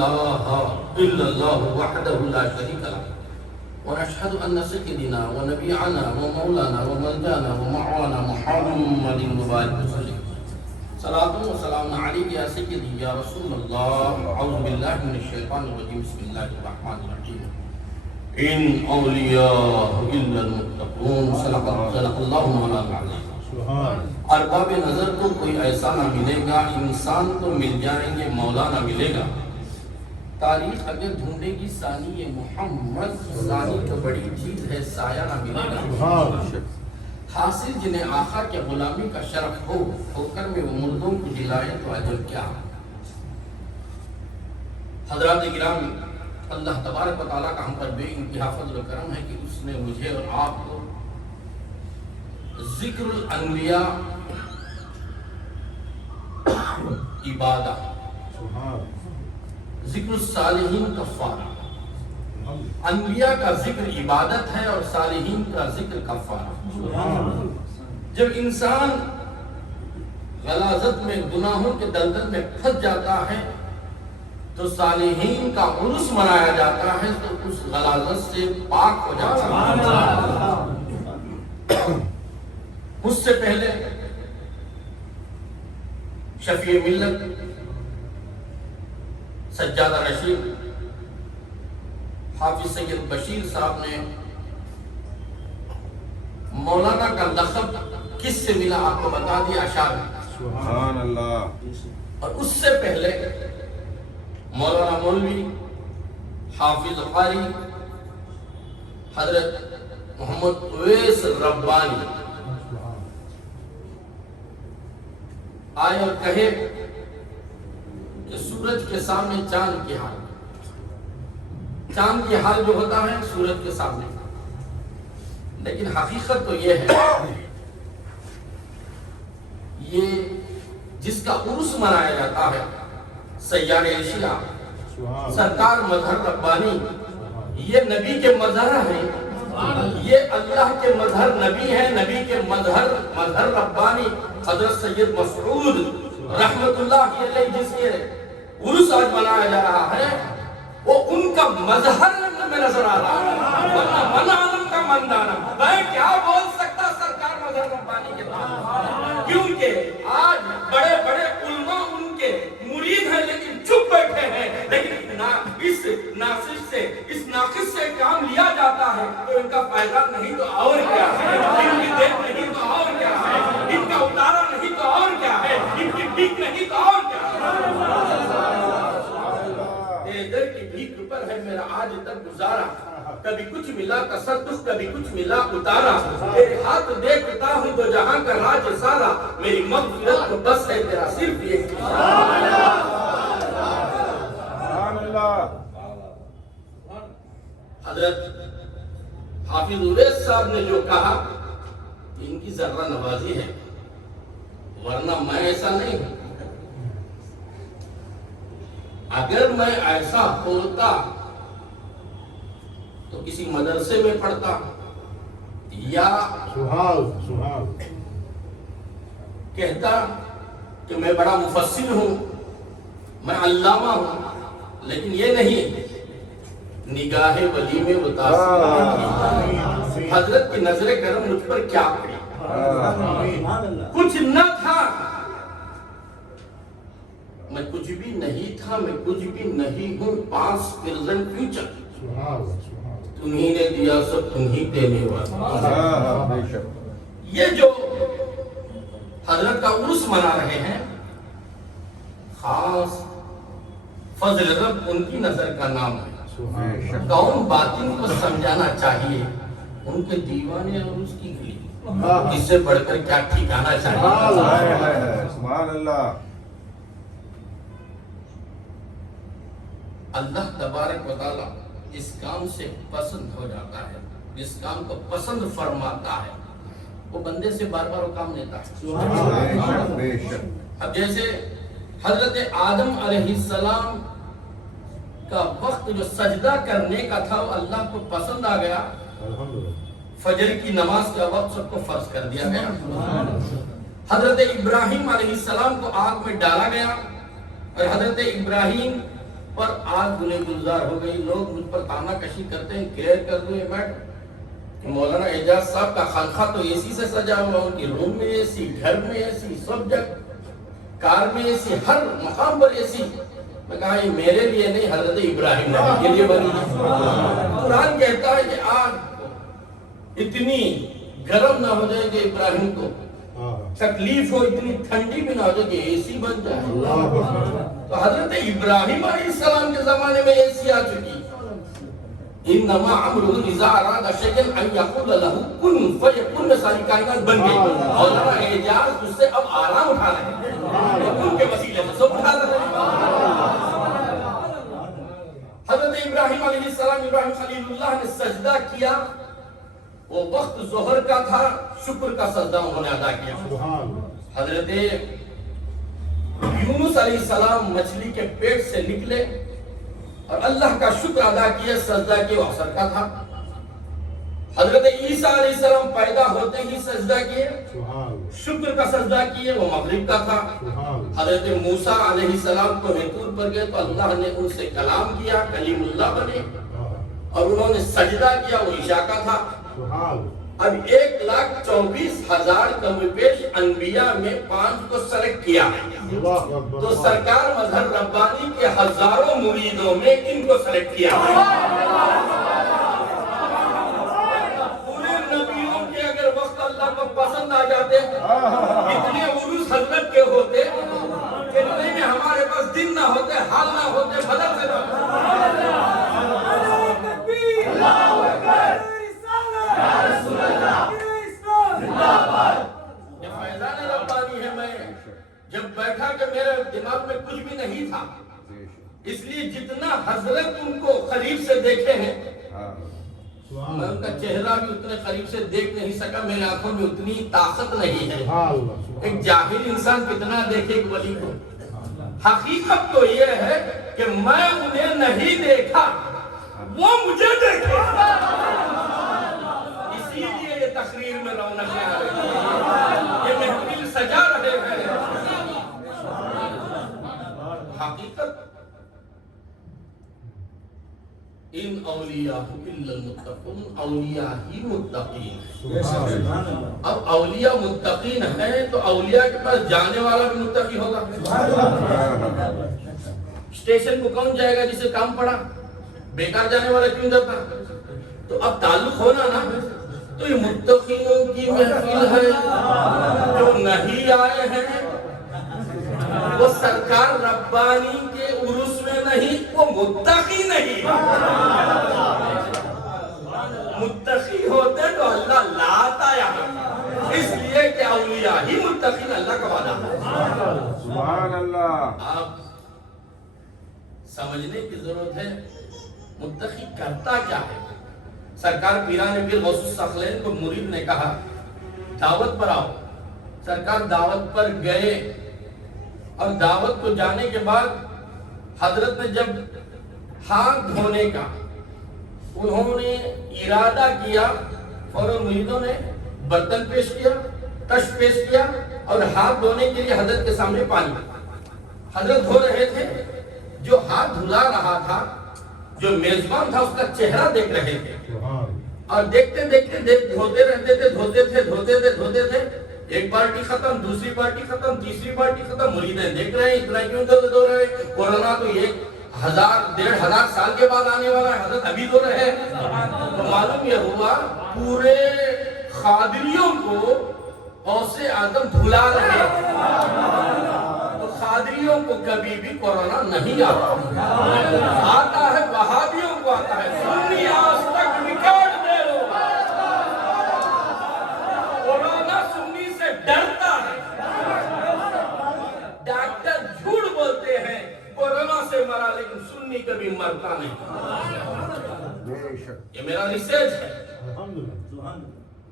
إله إلا الله وحده لا شريك له ونشهد أن سيدنا ونبينا ومولانا وملجانا ومعوانا محمد مبارك وسلم صلاة وسلام عليك يا سيدي يا رسول الله. أعوذ بالله من الشيطان الرجيم. بسم الله الرحمن الرحيم. إن أولياء إلا المتقون. صدق الله مولانا العظيم. ارباب نظر کو کوئی ایسا نہ ملے گا، انسان تو مل جائیں گے، مولا نہ ملے گا. تاریخ اگر ڈھونڈے گی ثانی محمد، ثانی تو بڑی چیز ہے، سایہ نہ ملے گا. حاصل جنہیں آقا کے غلامی کا شرف ہو کر میں وہ مردوں کو جلائے تو عجب کیا. حضرات گرامی، اللہ تبارک و تعالیٰ کا ہم پر بے انتہا فضل و کرم ہے کہ اس نے مجھے اور آپ کو ذکر الانبیاء عبادہ، ذکر الصالحین کفارہ. انبیاء کا ذکر عبادت ہے اور صالحین کا ذکر کفارہ. جب انسان غلاظت میں، گناہوں کے دلدل میں پھنس جاتا ہے تو صالحین کا عرس منایا جاتا ہے تو اس غلاظت سے پاک ہو جاتا ہے. مجھ سے پہلے شفیع ملت سجادہ رشید حافظ سید بشیر صاحب نے مولانا کا لقب کس سے ملا آپ کو بتا دیا، اشعار. سبحان اللہ. اور اس سے پہلے مولانا مولوی حافظ قاری حضرت محمد اویس ربانی آئے اور کہے کہ سورج کے سامنے چاند کی حال، چاند کی حال جو ہوتا ہے سورج کے سامنے. لیکن حقیقت تو یہ ہے، یہ جس کا عرس منایا جاتا ہے سیار اشیاء سرکار مظہر ربانی، یہ نبی کے مظہر ہے، یہ اللہ کے مظہر نبی ہے، نبی کے مظہر ربانی حضرت سید مسعود رحمت اللہ علیہ جس کے عرس آج منایا جا رہا ہے وہ ان کا مظہر میں نظر آ رہا ہے. من عالم کا مندانا میں کیا بول سکتا سرکار مظہر ربانی کے بعد، کیونکہ آج بڑے بڑے علماء ان کے مرید ہیں لیکن چپ بیٹھے ہیں. لیکن اس ناقص سے کام لیا جاتا ہے تو ان کا فائدہ نہیں تو اور کیا ہے، ان کی دیکھ نہیں تو اور کیا ہے، ان کا اتارا نہیں تو اور کیا ہے، ان کی بھیک نہیں تو اور کیا ہے. در کی بھیک پر ہے میرا آج تک گزارا، کبھی کچھ ملا تصدق کبھی کچھ ملا اتارا. تیرے ہاتھ دیکھتا ہوں تو جہاں کا راج سارا، میری مغفرت کو بس ہے تیرا صرف ایک حضرت حافظ اویس صاحب نے جو کہا ان کی ذرہ نوازی ہے، ورنہ میں ایسا نہیں ہوں. اگر میں ایسا ہوتا تو کسی مدرسے میں پڑھتا یا کہتا کہ میں بڑا مفسر ہوں، میں علامہ ہوں. لیکن یہ نہیں، نگاہ ولی میں متاثر حضرت کی نظر کرم مجھ پر کیا پڑی. کچھ نہ تھا، میں کچھ بھی نہیں تھا، میں کچھ بھی نہیں ہوں. پاسٹ پریزنٹ فیوچر تمہیں نے دیا، سب تمہیں دینے والا. یہ جو حضرت کا عرس منا رہے ہیں، خاص فضل رب ان کی نظر کا نام ہے. کون باطن کو سمجھانا چاہیے، ان کے دیوانے اور اس کی گلی، اس سے بڑھ کر کیا ٹھکانا چاہیے. سبحان اللہ. اللہ تبارک و تعالیٰ اس کام سے پسند ہو جاتا ہے، جس کام کو پسند فرماتا ہے وہ بندے سے بار بار وہ کام لیتا ہے. اب جیسے حضرت آدم علیہ السلام کا وقت جو سجدہ کرنے کا تھا وہ اللہ کو پسند آ گیا، فجر کی نماز کا وقت سب کو فرض کر دیا گیا. حضرت ابراہیم علیہ السلام کو آگ میں ڈالا گیا اور حضرت ابراہیم پر آج گنہ گلزار ہو گئی. لوگ مجھ پر تانا کشی کرتے ہیں, کلیئر کر دوں یہ میٹر کہ مولانا اعجاز صاحب کا خانقاہ تو اے سی سے سجا ہوا, ان کی روم میں اے سی, گھر میں اے سی, سب جگہ کار میں اے سی, ہر مقام پر اے سی. میں کہا یہ میرے لیے نہیں, حضرت ابراہیم نبی کے لیے بنی ہے. قرآن کہتا ہے کہ آگ اتنی گرم نہ ہو جائے کہ ابراہیم کو تکلیف ہو, اتنی ٹھنڈی بھی نہ ہو جائے کہ اے سی بن جائے. تو حضرت ابراہیم علیہ السلام کے زمانے میں اے سی آ چکی. انما امرہ اذا اراد شیئا ان یقول له کن فیکن میں ساری کائنات بن گئی. مولانا اعجاز اس سے اب آرام اٹھا رہے ہیں, ان کے وسیلے سے سب اٹھا رہے ہیں. حضرت ابراہیم علیہ السلام, ابراہیم خلیل اللہ نے سجدہ کیا, وہ وقت ظہر کا تھا, شکر کا سجدہ انہوں نے ادا کیا. حضرت یونس علیہ السلام مچھلی کے پیٹ سے نکلے اور اللہ کا شکر ادا کیا, سجدہ کے عصر کا تھا. حضرت عیسیٰ علیہ السلام پیدا ہوتے ہی سجدہ کیے, شکر کا سجدہ کیے, وہ مغرب کا تھا. حضرت موسیٰ علیہ السلام کو طور پر گئے تو اللہ نے ان سے کلام کیا, کلیم اللہ بنے, اور انہوں نے سجدہ کیا, وہ عشاء کا تھا. اب 1,24,000 کم پیش انبیاء میں 5 کو سلیکٹ کیا, تو سرکار مظہر ربانی کے ہزاروں مریدوں میں ان کو سلیکٹ کیا. پورے نبیوں کے اگر وقت اللہ کو پسند آ جاتے, اتنے عروس حضرت کے ہوتے کہ نہیں ہمارے پاس دن نہ ہوتے, حال نہ ہوتے, بدل سے نہ. یہ فیضان ربانی ہے. میں جب بیٹھا کہ میرے دماغ میں کچھ بھی نہیں تھا, اس لیے جتنا حضرت ان کو قریب سے دیکھے ہیں, میں ان کا چہرہ بھی اتنے قریب سے دیکھ نہیں سکا, میرے آنکھوں میں اتنی طاقت نہیں ہے. ایک جاہل انسان کتنا دیکھے ایک ولی کو. حقیقت تو یہ ہے کہ میں انہیں نہیں دیکھا, وہ مجھے دیکھے. اسی لیے یہ تقریر میں رونقیں آ رہی ہیں, یہ محفل سجا رہے ہیں. حقیقت ان اولیاء الا المتقون, اولیاء ہی متقین. اب اولیاء متقین ہیں تو اولیاء کے پاس جانے والا بھی متقی ہوگا. اسٹیشن کو کون جائے گا جسے کام پڑا, بیکار جانے والا کیوں جاتا؟ تو اب تعلق ہونا نا. تو یہ متقینوں کی محفل ہے, جو نہیں آئے ہیں وہ سرکار ربانی کے عرس میں نہیں, وہ متقی نہیں. متقی ہوتے تو اللہ لاتا یہاں, اس لیے کہ اولیاء ہی متقین, اللہ کا وعدہ ہے. سبحان اللہ. آپ سمجھنے کی ضرورت ہے متقی کرتا کیا ہے. سرکار پیران پیر غوث الثقلین کو مرید نے کہا دعوت پر آؤ. سرکار دعوت پر گئے, اور دعوت کو جانے کے بعد حضرت نے جب ہاتھ دھونے کا انہوں نے ارادہ کیا, اور مریدوں نے برتن پیش کیا, تش پیش کیا, اور ہاتھ دھونے کے لیے حضرت کے سامنے پانی. حضرت دھو رہے تھے, جو ہاتھ دھلا رہا تھا, جو میزبان تھا, اس کا چہرہ دیکھ رہے تھے, اور دیکھتے دیکھتے دھوتے رہتے تھے, دھوتے تھے. ایک پارٹی ختم, دوسری پارٹی ختم, تیسری پارٹی ختم. مریدیں دیکھ رہے ہیں اتنا کیوں دھو رہے ہیں, کورونا تو 1,000-1,500 سال کے بعد آنے والا ہے, حضرت ابھی دھو رہے ہیں. تو معلوم یہ ہوا پورے خادریوں کو غوث اعظم دھلا رہے ہیں. تو خادریوں کو کبھی بھی کورونا نہیں آتا ہے, وہابیوں کو آتا ہے. سنی آج تک ریکارڈ دے لو, کورونا سنی سے ڈرتا ہے. ڈاکٹر جھوٹ بولتے ہیں کورونا سے مرا, لیکن سنی کبھی مرتا نہیں. یہ میرا ریسرچ ہے.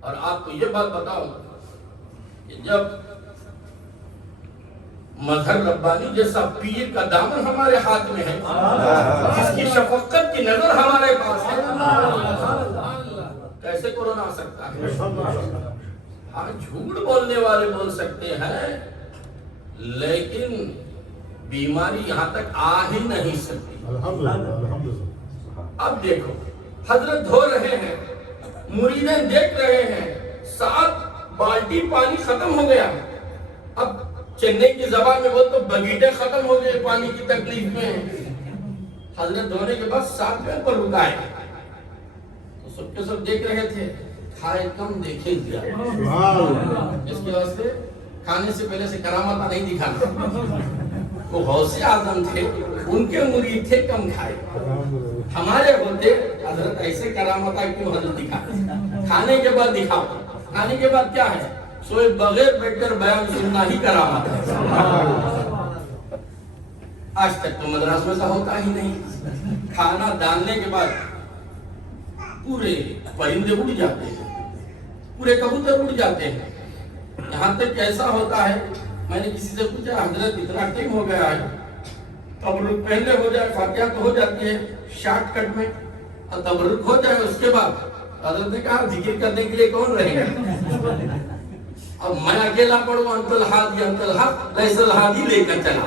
اور آپ کو یہ بات بتاؤں کہ جب مظہر ربانی جیسا پیر کا دامن ہمارے ہاتھ میں ہے, جس کی شفقت کی نظر ہمارے پاس ہے, کیسے کورونا آ سکتا ہے؟ ہاں جھوٹ بولنے والے بول سکتے ہیں, لیکن بیماری یہاں تک آ ہی نہیں سکتی. اب دیکھو حضرت دھو رہے ہیں، مریدین دیکھ رہے ہیں، 7 بالٹی پانی ختم ہو گیا. اب چنئی کی زبان میں بول تو بگیٹے ختم ہو گئے پانی کی تکلیف میں. حضرت دھونے کے بعد 7 پر رکائے تو سب کے سب دیکھ رہے تھے، کھائے کم دیکھے زیادہ. اس کے واسطے کھانے سے پہلے سے کرامت نہیں دکھانا. وہ غوث اعظم تھے، ان کے مرید تھے، کم کھائے. ہمارے ہوتے حضرت ایسے کرامت کیوں حضرت دکھاتے؟ کھانے کے بعد دکھاؤ. کھانے کے بعد کیا ہے؟ سوئے بغیر بیٹھ کر بیان سننا ہی کرامت ہے. آج تک تو مدراس میں ایسا ہوتا ہی نہیں. کھانا ڈالنے کے بعد پورے پرندے اڑ جاتے ہیں، پورے کبوتر اڑ جاتے ہیں. یہاں تک ایسا ہوتا ہے، میں نے کسی سے پوچھا حضرت اتنا ٹائم ہو گیا ہے، تبرک پہلے ہو جائے، فاتحہ تو ہو جاتی ہے شارٹ کٹ میں، اور تبرک ہو جائے اس کے بعد حضرت نے کہا ذکر کرنے کے لیے کون رہے گا؟ اب میں اکیلا پڑھوں انت الحادی انت الحق لیس الحادی لے کر چلا.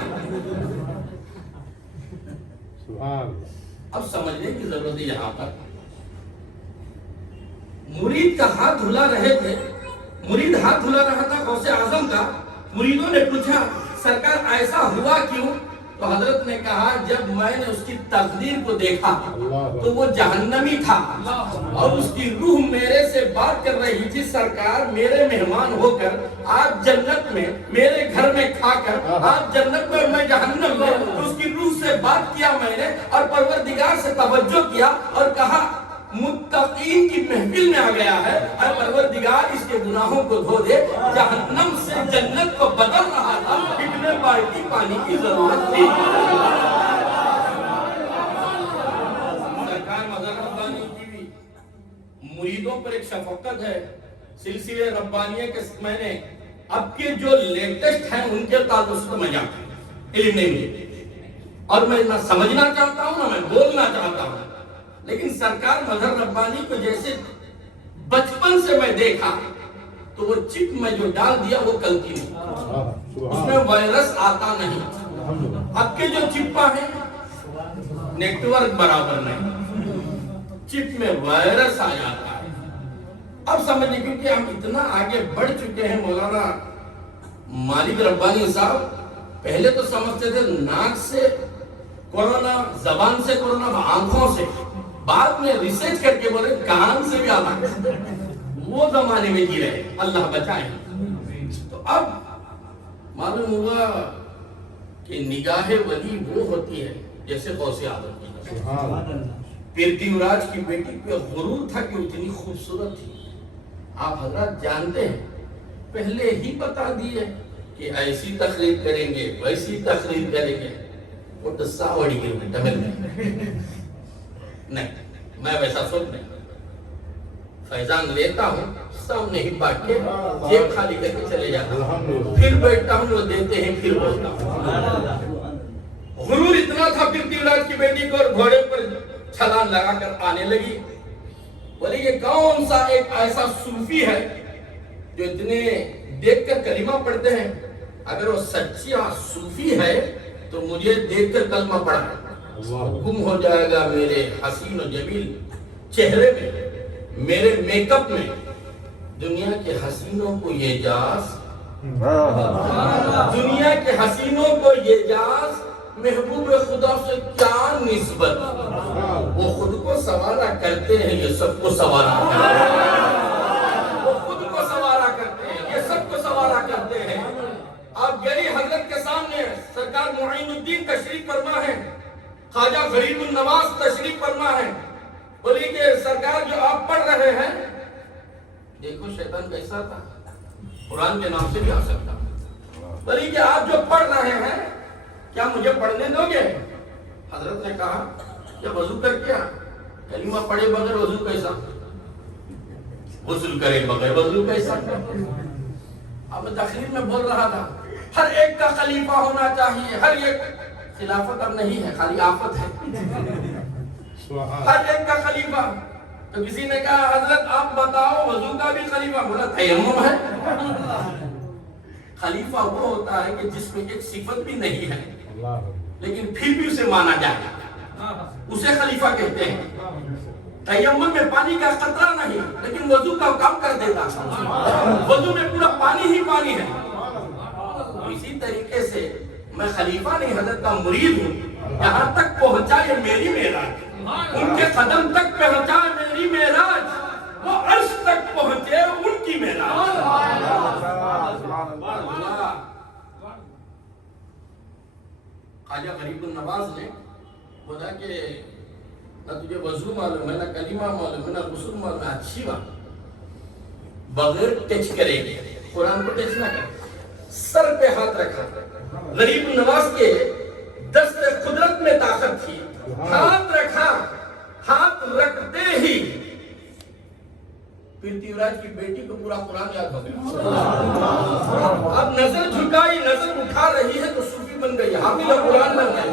اب سمجھنے کی ضرورت ہے. یہاں پر مرید کا ہاتھ دھلا رہے تھے، مرید ہاتھ دھلا رہا تھا غوث اعظم کا. مریدوں نے پوچھا سرکار ایسا ہوا کیوں؟ تو حضرت نے کہا جب میں نے اس کی تقدیر کو دیکھا تو وہ جہنمی تھا اور اس کی روح میرے سے بات کر رہی تھی، سرکار میرے مہمان ہو کر آپ جنت میں، میرے گھر میں کھا کر آپ جنت میں اور میں جہنم میں. تو اس کی روح سے بات کیا میں نے اور پروردگار سے توجہ کیا اور کہا متقین کی محفل میں آ گیا ہے، اے پروردگار اس کے گناہوں کو دھو دے. جہنم سے جنت کو بدل رہا تھا، کتنے بالٹی پانی کی ضرورت تھی. سرکار مظہر ربانی کی بھی مریدوں پر ایک شفقت ہے. سلسلے ربانیہ کے میں نے اب کے جو لیٹسٹ ہیں ان کے تعلق سے میں جانتا ہوں، علم نہیں ملے اور میں نہ سمجھنا چاہتا ہوں نہ میں بولنا چاہتا ہوں. لیکن سرکار مظہر ربانی کو جیسے بچپن سے میں دیکھا تو وہ چپ میں جو ڈال دیا وہ غلطی نہیں، اس میں وائرس آتا نہیں. اب کے جو چپا ہیں نیٹ ورک برابر نہیں، چپ میں وائرس آ جاتا ہے. اب سمجھیں کیونکہ ہم اتنا آگے بڑھ چکے ہیں. مولانا مالک ربانی صاحب پہلے تو سمجھتے تھے ناک سے کورونا، زبان سے کورونا، آنکھوں سے، بعد میں ریسرچ کر کے بولے کان سے بھی آتا ہے. وہ زمانے میں جی رہے، اللہ بچائے. تو اب معلوم ہوا کہ نگاہ ولی وہ ہوتی ہے جیسے غوث اعظم کی. پھر دیوراج کی بیٹی پہ غرور تھا کہ اتنی خوبصورت تھی. آپ حضرات جانتے ہیں پہلے ہی بتا دیے کہ ایسی تقریر کریں گے ویسی تقریر کریں گے. وہ تو ساوڑی گئے میں ڈبل نہیں، میں ویسا سوچ نہیں. فیضان لیتا ہوں سامنے ہی بات کے جیب خالی کر کے چلے جاتا ہوں، پھر بیٹھتا ہوں وہ دیتے ہیں پھر بولتا ہوں. غرور اتنا تھا پھر دیوراج کی بیٹی کو اور گھوڑے پر چھلانگ لگا کر آنے لگی. بولے یہ کون سا ایک ایسا صوفی ہے جو اتنے دیکھ کر کلمہ پڑھتے ہیں؟ اگر وہ سچا صوفی ہے تو مجھے دیکھ کر کلمہ پڑھا. گم ہو جائے گا میرے حسین و جمیل چہرے میں، میرے میک اپ میں. دنیا کے حسینوں کو یہ جاز، دنیا کے حسینوں کو یہ جاز، محبوب خدا سے کیا نسبت. وہ خود کو سوارا کرتے ہیں، یہ سب کو سوارا کرتے ہیں. وہ خود کو سوارا کرتے ہیں، یہ سب کو سوارا کرتے ہیں. آپ گری حضرت کے سامنے سرکار معین الدین تشریف فرما ہے، خواجہ غریب النواز تشریف فرما ہے. بولی کہ سرکار جو آپ پڑھ رہے ہیں، دیکھو شیطان کیسا تھا، قرآن کے نام سے بھی آ سکتا. بولی کہ آپ جو پڑھ رہے ہیں کیا مجھے پڑھنے دو گے؟ حضرت نے کہا کیا وضو کر کیا؟ کلمہ پڑھے بغیر وضو کیسا؟ غسل کرے بغیر وضو کیسا؟ اب میں تقریر میں بول رہا تھا ہر ایک کا خلیفہ ہونا چاہیے. ہر ایک خلافت اب نہیں ہے، خالی آفت ہے. ہر ایک کا خلیفہ. تو کسی نے کہا حضرت آپ بتاؤ وضو کا بھی خلیفہ؟ بولا تیمم ہے. خلیفہ وہ ہوتا ہے کہ جس میں ایک صفت بھی نہیں ہے لیکن پھر بھی اسے مانا جائے. اسے خلیفہ کہتے ہیں۔ تیمم میں پانی کا قطرہ نہیں لیکن وضو کا کام کر دیتا، وضو میں پورا پانی ہی پانی ہے۔ اسی طریقے سے میں خلیفہ نہیں حضرت کا مرید ہوں، یہاں تک پہنچا یہ میری معراج، ان کے قدم تک پہنچا میری معراج، وہ عرش تک پہنچے ان کی معراج۔ خواجہ غریب النواز نے بولا کہ نہ تجھے وضو معلوم ہے، نہ کلمہ معلوم ہے، نہ غسل معلوم ہے، اچھی بات، بغیر ٹچ کرے گی، قرآن کو ٹچ نہ کرے، سر پہ ہاتھ رکھا۔ غریب النواز کے دست قدرت میں طاقت تھی، ہاتھ رکھا، ہاتھ رکھتے ہی پرتھویراج کی بیٹی کو پورا قرآن یاد ہو گیا۔ اب نظر جھکائی، نظر اٹھا رہی ہے تو صوفی بن گئی، حافظ قرآن بن گئی۔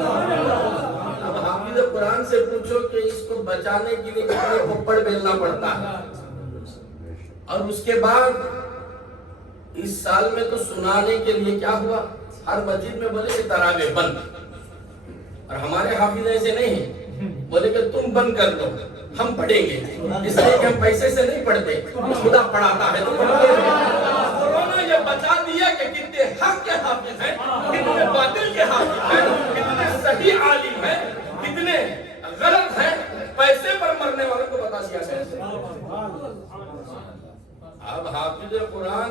اب حافظ قرآن سے پوچھو کہ اس کو بچانے کے لیے کتنے پپڑ بیلنا پڑتا ہے، اور اس کے بعد اس سال میں تو سنانے کے لیے کیا ہوا، ہر مسجد میں بولے کہ تراویح بند، اور ہمارے حافظ ایسے نہیں ہیں، بولے کہ تم بند کر دو ہم پڑھیں گے، اس لیے کہ ہم پیسے سے نہیں پڑھتے، خدا پڑھاتا ہے تو پڑھتے ہیں۔ کورونا یہ بتا دیا کہ کتنے حق کے حافظ ہیں، کتنے باطل کے حافظ ہیں، کتنے صحیح عالم ہیں، کتنے غلط ہیں، پیسے پر مرنے والوں کو بتا دیا ہے۔ اب حافظ قرآن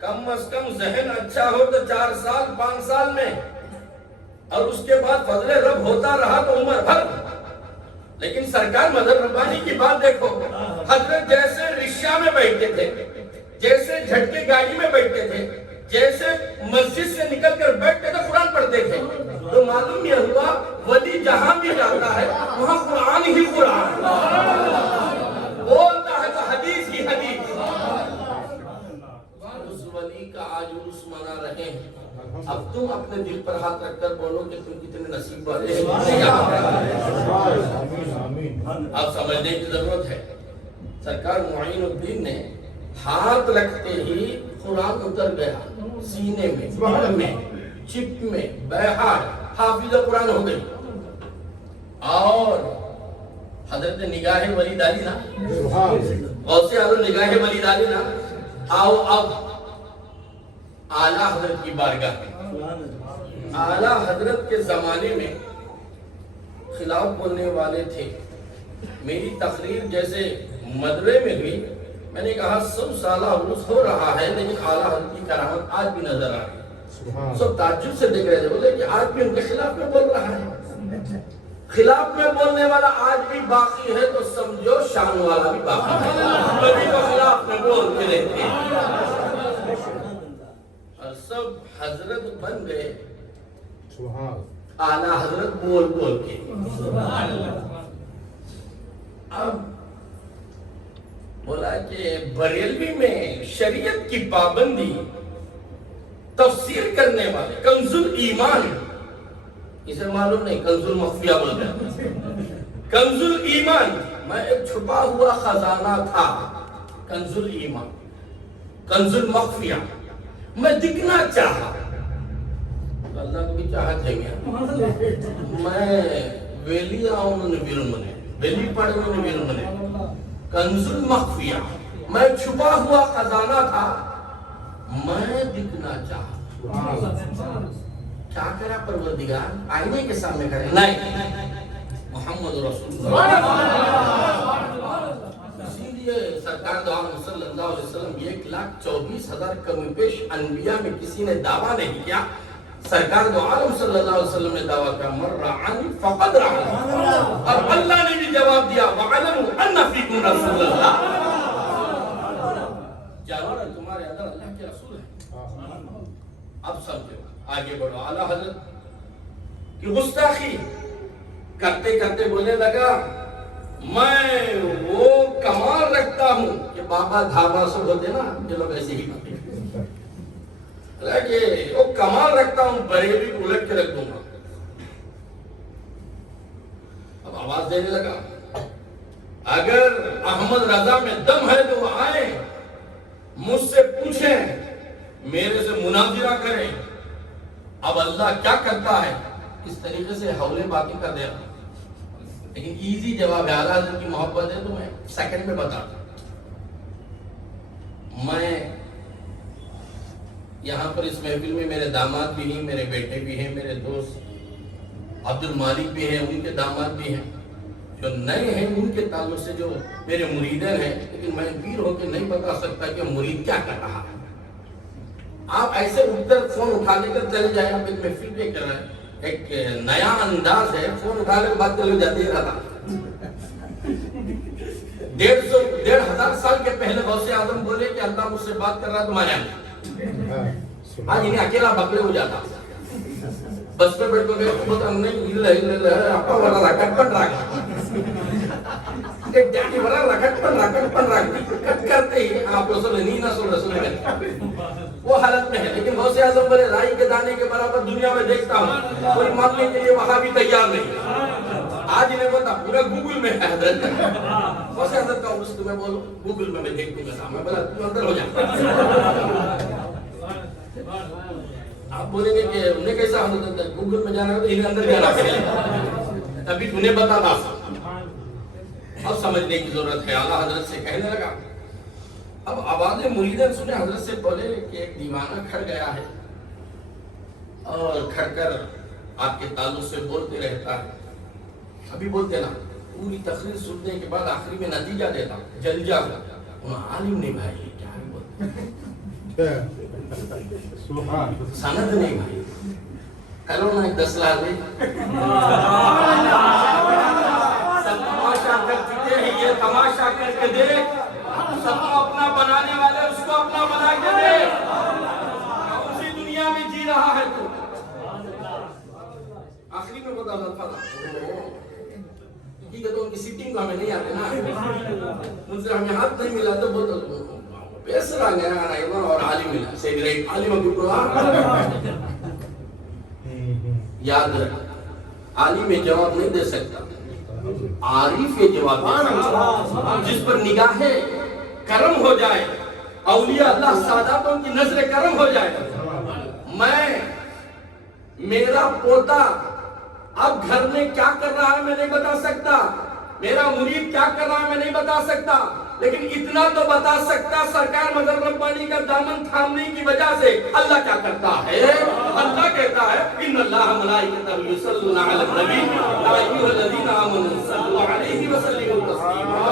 کم از کم ذہن اچھا ہو تو 4 سال 5 سال میں، اور اس کے بعد فضل رب ہوتا رہا تو عمر بھر۔ لیکن سرکار مظہر ربانی کی بات دیکھو، حضرت جیسے رکشہ میں بیٹھتے تھے، جیسے جھٹکے گاڑی میں بیٹھتے تھے، جیسے مسجد سے نکل کر بیٹھتے تھے قرآن پڑھتے تھے، تو معلوم یہ ہوا ولی جہاں بھی جاتا ہے وہاں قرآن ہی قرآن بولتا ہے تو حدیث ہی حدیث۔ اس ولی کا آج عرس منا رہے ہیں، اب تم اپنے دل پر ہاتھ رکھ کر بولو کہ تم کتنے نصیب والے ہیں۔ اب سمجھنے کی ضرورت ہے، سرکار معین الدین نے ہاتھ رکھتے ہی قرآن اتر گیا سینے میں، دل میں، چپ میں، بہار حافظ قرآن ہو گئی۔ اور حضرت نگاہ ولی ڈالی نا، غوث اعظم نگاہ ولی ڈالی نا، آؤ اب اعلیٰ حضرت کی بارگاہ میں۔ اعلیٰ حضرت کے زمانے میں خلاف بولنے والے تھے، میری تقریر جیسے مدرے میں ہوئی، میں نے کہا 100 سالہ عرس ہو رہا ہے لیکن اعلیٰ حضرت کی کرامت آج بھی نظر آ رہی ہے۔ سب تعجب سے دیکھ رہے تھے، بولے کہ آج بھی ان کے خلاف میں بول رہا ہے، خلاف میں بولنے والا آج بھی باقی ہے تو سمجھو شان والا بھی باقی ہے، کبھی تو خلاف میں بول کے رہتے ہیں۔ اور سب حضرت بن گئے اعلیٰ حضرت بول بول کے۔ اب بولا کہ بریلوی میں شریعت کی پابندی تفسیر کرنے والے کنز الایمان، اسے معلوم نہیں کنز المخفیہ بول رہے ہیں، کنز الایمان میں ایک چھپا ہوا خزانہ تھا، کنز الایمان، کنز المخفیہ میں دکھنا چاہا، اللہ کو بھی چاہت ہے میں ویلی آؤں نے ویلمنے ویلی پڑھنے نے ویلمنے، کنز المخفیہ میں چھپا ہوا خزانہ تھا، میں دکھنا چاہا۔ کیا کرا پروردگار؟ آئینے کے سامنے کرے نہیں، محمد رسول اللہ۔ اسی لیے سرکار دو عالم صلی اللہ علیہ وسلم 1,24,000 کم پیش انبیاء میں کسی نے دعویٰ نہیں کیا، سرکار دو عالم صلی اللہ علیہ وسلم نے دعویٰ کیا مر رعانی فقد رعانی، اور اللہ نے بھی جواب دیا وَعَلَمُوا أَنَّ فِيكُمْ رَسُولَ اللَّهِ، جانو نا تمہارے اندر اللہ کے رسول ہیں۔ اب سمجھو آگے بڑھو، اعلیٰ حضرت کی گستاخی کرتے کرتے بولنے لگا میں وہ کمال رکھتا ہوں کہ بابا دھابا سب ہوتے نا جو لوگ ایسے ہی کرتے کہ وہ کمال رکھتا ہوں، بریلی کو الٹ کے رکھ دوں گا۔ اب آواز دینے لگا اگر احمد رضا میں دم ہے تو وہ آئے مجھ سے پوچھیں، میرے سے مناظرہ کریں، اب اللہ کیا کرتا ہے، اس طریقے سے حولے باقی کر دیا۔ لیکن ایزی جواب ہے، اعلیٰ حضرت کی محبت ہے تو میں سیکنڈ میں بتا دوں۔ میں یہاں پر اس محفل میں میرے داماد بھی ہیں، میرے بیٹے بھی ہیں، میرے دوست عبد المالک بھی ہیں، ان کے داماد بھی ہیں، جو نئے ہیں ان کے تعلق سے جو میرے مریدین ہیں، لیکن میں پیر ہو کے نہیں بتا سکتا کہ مرید کیا کر رہا ہے۔ آپ ایسے اٹھ کر فون اٹھا لے کر چلے جائیں، آپ ایک محفل پہ کر رہے ہیں، ایک نیا انداز ہے، فون اٹھا لے بات چلے جاتی رہتا۔ 1,500 سال کے پہلے غوث اعظم بولے کہ اللہ مجھ سے بات کر رہا ہے تمہارے یہاں، آج انہیں اکیلا بکلے ہو جاتا، بس پہ بیٹھ کے بولتا نہیں اپا والا رکٹ پن رکھ ڈیڈی والا رکٹ پن رکھ کٹ کرتے ہی آپ رسول نہیں رسول وہ حالت میں ہے۔ لیکن غوث اعظم بولے رائی کے دانے کے برابر دنیا میں دیکھتا ہوں، کوئی ماننے کے لیے وہاں بھی تیار نہیں۔ آج انہیں بتا پورا گوگل میں ہے حضرت، غوث اعظم کا عرص تمہیں بولو گوگل میں دیکھ دوں گا، میں بولا تم اندر ہو جا۔ آپ بولیں گے کہ انہیں کیسا حضرت ہے، گوگل میں جانا ہے تو انہیں اندر جانا پڑے، تبھی انہیں بتا دا۔ اب سمجھنے کی ضرورت ہے۔ اعلیٰ حضرت سے کہنے لگا، اب آواز مریدین سنے، حضرت سے بولے کہ ایک دیوانہ کھڑ گیا ہے اور کھڑ کر آپ کے تعلق سے بولتے رہتا ہے، ابھی بولتے نا، پوری تقریر سننے کے بعد آخری میں نتیجہ دیتا جل جا گا، عالم نہیں بھائی کیا بولتے سند نہیں بھائی، کرو نا 10 لاکھ سب تماشا کر چکے ہیں، یہ تماشا کر کے دیکھ، سب کو اپنا بنانے والے اس کو اپنا بنا کے دیکھ، اسی دنیا میں جی رہا ہے تو۔ آخری میں بتا تھا ٹھیک ہے، تو ان کی سیٹنگ کو ہمیں نہیں آتے نا، ان سے ہمیں ہاتھ نہیں ملا تو بولتا پیسے رہا گیا اور عالم ملا سید رہی عالم ابھی قرآن یاد رکھ، عالم جواب نہیں دے سکتا، عارف جواب دے سکتا، جس پر نگاہ کرم ہو جائے، اولیاء اللہ ساداتوں کی نظر کرم ہو جائے۔ میرا پوتا اب گھر میں کیا کر رہا ہے میں نہیں بتا سکتا، میرا مرید کیا کر رہا ہے میں نہیں بتا سکتا، لیکن اتنا تو بتا سکتا سرکار مظہر ربانی کا دامن تھامنے کی وجہ سے اللہ کیا کرتا ہے۔ اللہ کہتا ہے ان اللہ ملائکتہ یصلون علی النبی یا ایھا الذین آمنوا صلوا علیہ وسلموا تسلیما۔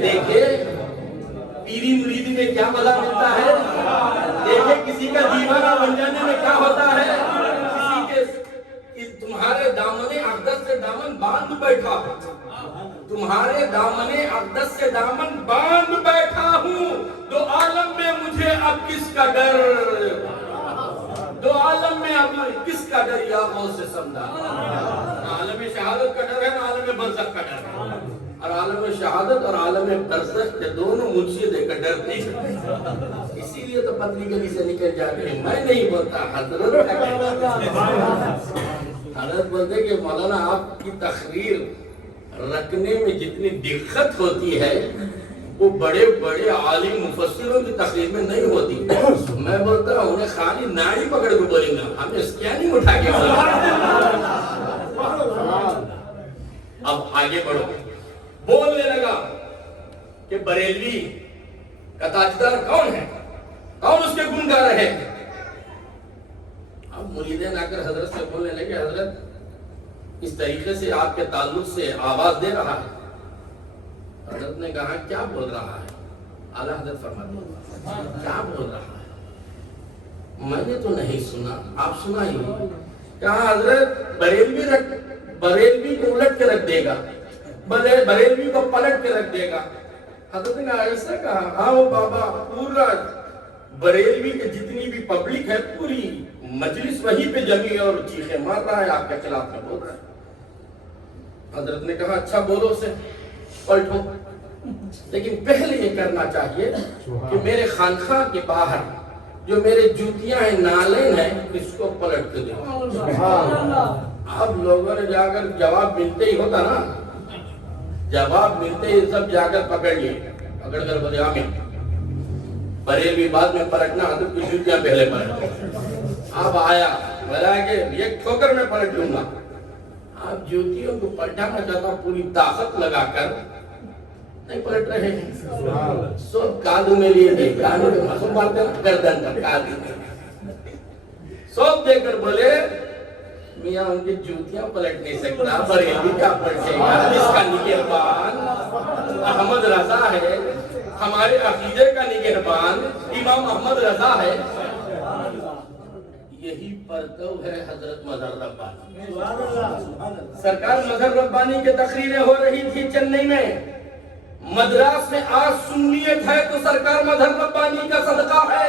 دیکھیں پیری مریدی میں کیا مزہ ملتا ہے، دیکھیں کسی کا دیوانہ بن جانے میں کیا ہوتا ہے، تمہارے دامن اقدس سے دامن باندھ بیٹھا، تمہارے دامن اقدس سے دامن باندھ بیٹھا ہوں، دو عالم میں مجھے اب کس کا ڈر، دو عالم میں اب کس کا ڈر، یا غوث سے سمجھا، نہ عالم شہادت کا ڈر ہے نہ عالم برزخ کا ڈر ہے، اور عالم شہادت اور عالم برزخ کے دونوں مجھے دے کر ڈرتے ہیں، اسی لیے تو پتلی گلی سے نکل جاتے ہیں۔ میں نہیں بولتا، حضرت حضرت بولتے کہ مولانا آپ کی تقریر رکھنے میں جتنی دقت ہوتی ہے وہ بڑے بڑے عالم مفسروں کی تقریر میں نہیں ہوتی۔ میں بولتا ہوں انہیں خالی ناڑی پکڑ کے بولیں گا، ہمیں اسکیننگ اٹھا کے اب آگے بڑھو۔ بولنے لگا کہ بریلوی کا تاجدار کون ہے، کون اس کے گن گا رہے۔ اب مریدین آ کر حضرت سے بولنے لگے حضرت اس طریقے سے آپ کے تعلق سے آواز دے رہا ہے۔ حضرت نے کہا کیا بول رہا ہے؟ اعلیٰ حضرت فرماتے کیا بول رہا ہے؟ میں نے تو نہیں سنا، آپ سنا ہی نہیں۔ کہا حضرت بریلوی کو الٹ کے رکھ دے گا، بریلوی کو پلٹ کے رکھ دے گا۔ حضرت نے ایسا کہا؟ ہاں وہ بابا پورا بریلوی کے جتنی بھی پبلک ہے پوری مجلس وہیں پہ جمی اور چیخیں مار رہا ہے، آپ کے خلاف میں بول رہا ہے۔ حضرت نے کہا اچھا بولو اسے پلٹو، لیکن پہلے یہ کرنا چاہیے کہ میرے خانقاہ کے باہر جو میرے جوتیاں ہیں نالین ہیں اس کو پلٹ کے دیں۔ اب لوگوں نے جا کر جواب ملتے ہی ہوتا نا، جواب ملتے ہی سب جا کر پکڑ کر بولے آمین، بریلوی بعد میں پلٹنا، حضرت کی جوتیاں پہلے پلٹ۔ اب آیا بلا کہ ایک ٹھوکر میں پلٹ لوں گا. آپ جوتیوں کو پلٹانا چاہتا پوری طاقت لگا کر نہیں پلٹ رہے ہیں. سب کادو میں لیے تھے, کادو میں مسلم مارتے ہیں گردن کا کادو میں سوپ دے کر بولے میاں ان کی جوتیاں پلٹ نہیں سکتا, بریلوی کیا پلٹے گا, جس کا نگہبان احمد رضا ہے, ہمارے عقیدے کا نگہبان امام احمد رضا ہے. یہی پرتو ہے حضرت مظہر ربانی. سرکار مظہر ربانی کی تقریریں ہو رہی تھی چنئی میں, مدراس میں آج سنیت ہے تو سرکار مظہر ربانی کا صدقہ ہے.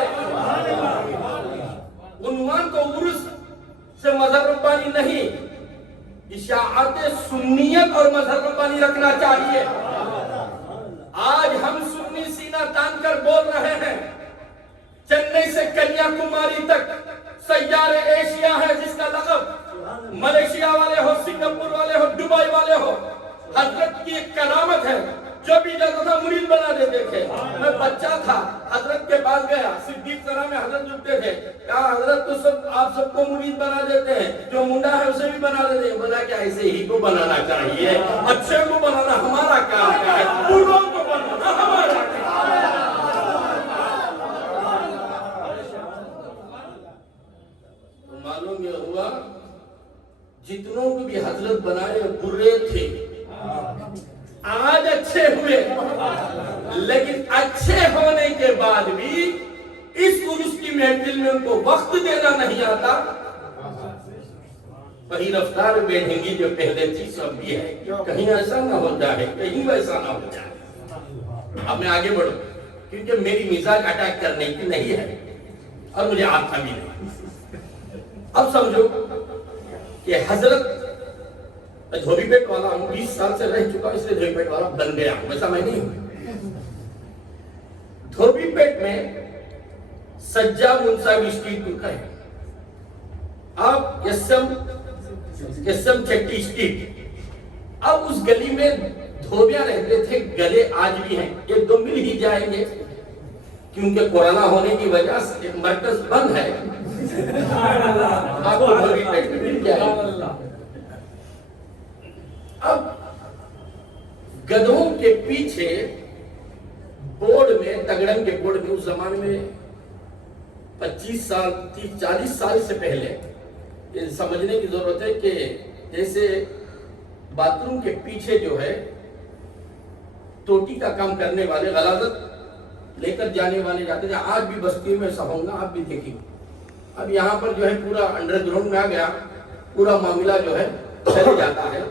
عنوان کو عرس سے مظہر ربانی نہیں, اشاعت سنیت اور مظہر ربانی رکھنا چاہیے. آج ہم سنی سینہ تان کر بول رہے ہیں, چنئی سے کنیا کماری تک سیارے ایشیا ہے جس کا لقب ملیشیا والے ہو, سنگاپور والے ہو, دبئی والے ہو, حضرت کی ایک کرامت ہے. جو بھی جاتا تھا مرید بنا دیتے تھے. میں بچہ تھا, حضرت کے پاس گیا, صدیق طرح میں حضرت جھکتے تھے, کہا حضرت تو سب آپ سب کو مرید بنا دیتے ہیں, جو منڈا ہے اسے بھی بنا دیتے ہیں. بولا کہ ایسے ہی کو بنانا چاہیے, اچھے کو بنانا ہمارا کام ہے, بوڑھوں کو بنانا ہمارا کام ہے. معلوم یہ ہوا جتنوں کو بھی حضرت بنائے برے تھے, آج اچھے ہوئے, لیکن اچھے ہونے کے بعد بھی اس عرس کی محفل میں ان کو وقت دینا نہیں آتا. وہی رفتار بے ڈھنگی جو پہلے تھی سب بھی ہے, کہیں ایسا نہ ہو جائے, کہیں ویسا نہ ہو جائے. اب میں آگے بڑھوں کیونکہ میری مزاج اٹیک کرنے کی نہیں ہے اور مجھے آتا بھی نہیں. اب سمجھو کہ حضرت, میں دھوبی پیٹ والا ہوں, 20 سال سے رہ چکا, اس لیے دھوبی پیٹ والا بن گیا ہوں, ویسا میں نہیں ہوں. دھوبی پیٹ میں سجا منصاب اسٹریٹ کو کہیں, اب یسم چٹی اسٹریٹ. اب اس گلی میں دھوبیاں رہتے تھے, گلے آج بھی ہیں, ایک دو مل ہی جائیں گے کیونکہ کورونا ہونے کی وجہ سے مرکز بند ہے. آپ کو دھوبی پیٹ میں مل جائیں گے. اب گدھوں کے پیچھے بورڈ میں, تگڑن کے بورڈ میں, اس زمانے میں 25 سال 30-40 سال سے پہلے یہ سمجھنے کی ضرورت ہے کہ جیسے باتھ روم کے پیچھے جو ہے ٹوٹی کا کام کرنے والے غلاظت لے کر جانے والے جاتے تھے. آج بھی بستیوں میں ایسا ہوگا, آپ بھی دیکھیں. اب یہاں پر جو ہے پورا انڈر گراؤنڈ میں آ گیا, پورا معاملہ جو ہے چل جاتا ہے.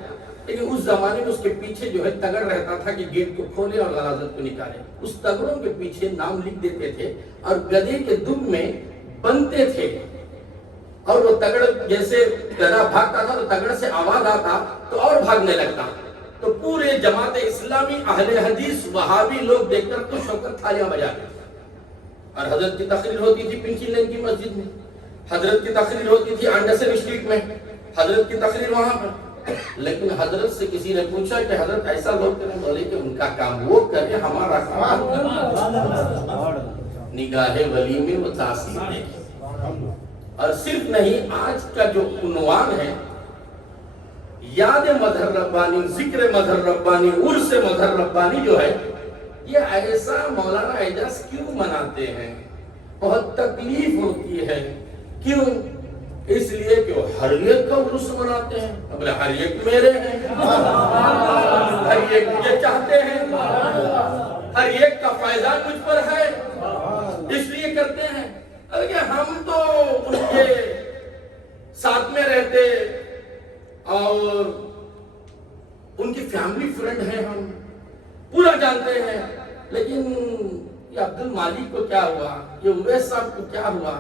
لیکن اس زمانے میں اس کے پیچھے جو ہے تگڑ رہتا تھا کہ گیٹ کو کھولے اور غلاظت کو نکالے. اس تگڑوں کے پیچھے نام لکھ دیتے تھے اور گدھے کے دم میں بنتے تھے, اور وہ تگڑ جیسے گدھا بھاگتا تھا تو تگڑ سے آواز آتا تو اور بھاگنے لگتا. تو پورے جماعت اسلامی اہل حدیث وہابی لوگ دیکھ کر خوش ہو کر تھالیاں بجاتے. اور حضرت کی تقریر ہوتی تھی پنکی لین کی مسجد میں, حضرت کی تقریر ہوتی تھی انڈرسن اسٹریٹ میں, حضرت کی تقریر وہاں پر. لیکن حضرت سے کسی نے پوچھا کہ حضرت ایسا لوگ کریں, بولے کہ ان کا کام وہ کرے, ہمارا کام. نگاہ ولی میں وہ تاثیر ہے. اور صرف نہیں, آج کا جو عنوان ہے یاد مظہر ربانی, ذکر مظہر ربانی, عرس مظہر ربانی جو ہے, یہ ایسا مولانا اعجاز کیوں مناتے ہیں؟ بہت تکلیف ہوتی ہے. کیوں؟ اس لیے کہ وہ ہر ایک کا عرس مناتے ہیں. اب ہر ایک میرے ہیں, ہر ایک مجھے چاہتے ہیں, ہر ایک کا فیضان مجھ پر ہے, اس لیے کرتے ہیں. ارے ہم تو ان کے ساتھ میں رہتے اور ان کی فیملی فرینڈ ہیں, ہم پورا جانتے ہیں. لیکن یہ عبد المالک کو کیا ہوا, یہ اویس صاحب کو کیا ہوا,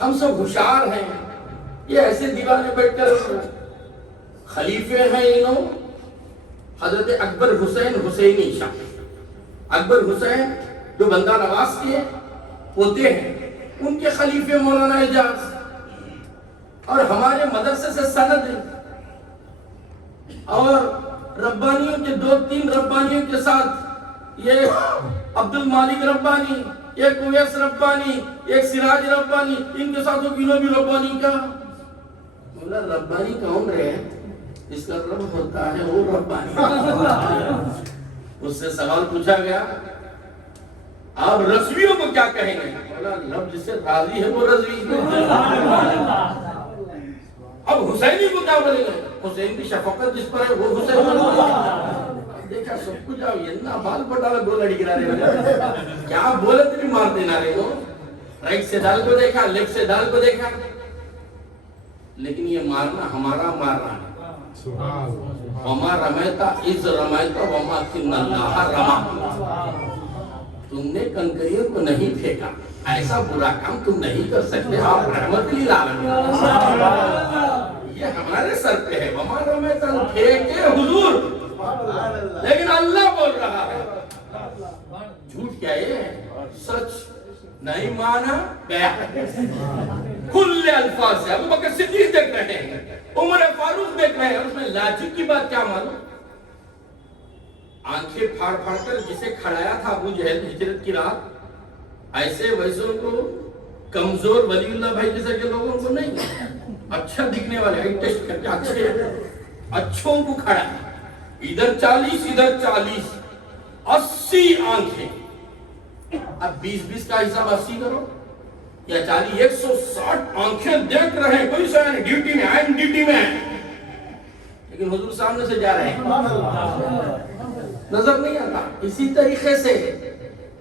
ہم سب ہوشیار ہیں, یہ ایسے دیوانے بیٹھ کر خلیفے ہیں. انہوں حضرت اکبر حسین حسینی شاہ, اکبر حسین جو بندہ نواز کے ہوتے ہیں, ان کے خلیفے مولانا اعجاز, اور ہمارے مدرسے سے سند ہے. اور ربانیوں کے 2-3 ربانیوں کے ساتھ یہ عبد المالک ربانی, ایک اویس ربانی، ایک سراج ربانی، ان کے ساتھ تینوں بھی ربانی کا بولا ربانی کون رہے اس کا رب ہوتا ہے وہ ربانی۔ اس سے سوال پوچھا گیا آپ رضویوں کو کیا کہیں گے؟ بولا رب جس سے راضی ہے وہ رضوی۔ اب حسینی کو کیا بولیں گے؟ حسین کی شفقت جس پر ہے وہ حسین۔ دیکھا سب کچھ آؤ اتنا بال پٹالا دو لڑی گرا رہے کیا بولے تو بھی مار دینا رہے ہو۔ رائٹ سے دال کو دیکھا، لیفٹ سے دال کو دیکھا، لیکن یہ مارنا ہمارا مارنا ہے۔ وما رمیتا اذ رمیتا وما کن اللہ رما۔ تم نے کنکریوں کو نہیں پھینکا، ایسا برا کام تم نہیں کر سکتے، آپ رحمت للعالمین۔ یہ ہمارے سر پہ ہے، وما رمیتا پھینکے حضور، لیکن اللہ بول رہا ہے۔ جھوٹ کیا ہے؟ سچ نہیں مانا کل الفاظ سے۔ ابو بکر صدیق دیکھ رہے ہیں، عمر فاروق دیکھ رہے ہیں، اس میں لاجک کی بات کیا معلوم؟ آنکھیں پھاڑ پھاڑ کر جسے کھڑایا تھا ابو جہل ہجرت کی رات، ایسے ویسوں کو کمزور ولی اللہ بھائی جیسے کے لوگوں کو نہیں، اچھا دکھنے والے ٹیسٹ کر کے اچھوں کو کھڑا، ادھر 40 ادھر 40، 80 آنکھیں۔ اب 20 کا حساب 80 کرو یا 40، 160 آنکھیں دیکھ رہے ہیں، کوئی سوال نہیں، ڈیوٹی میں آئے، ڈیوٹی میں ہیں، لیکن حضور سامنے سے جا رہے ہیں، نظر نہیں آتا۔ اسی طریقے سے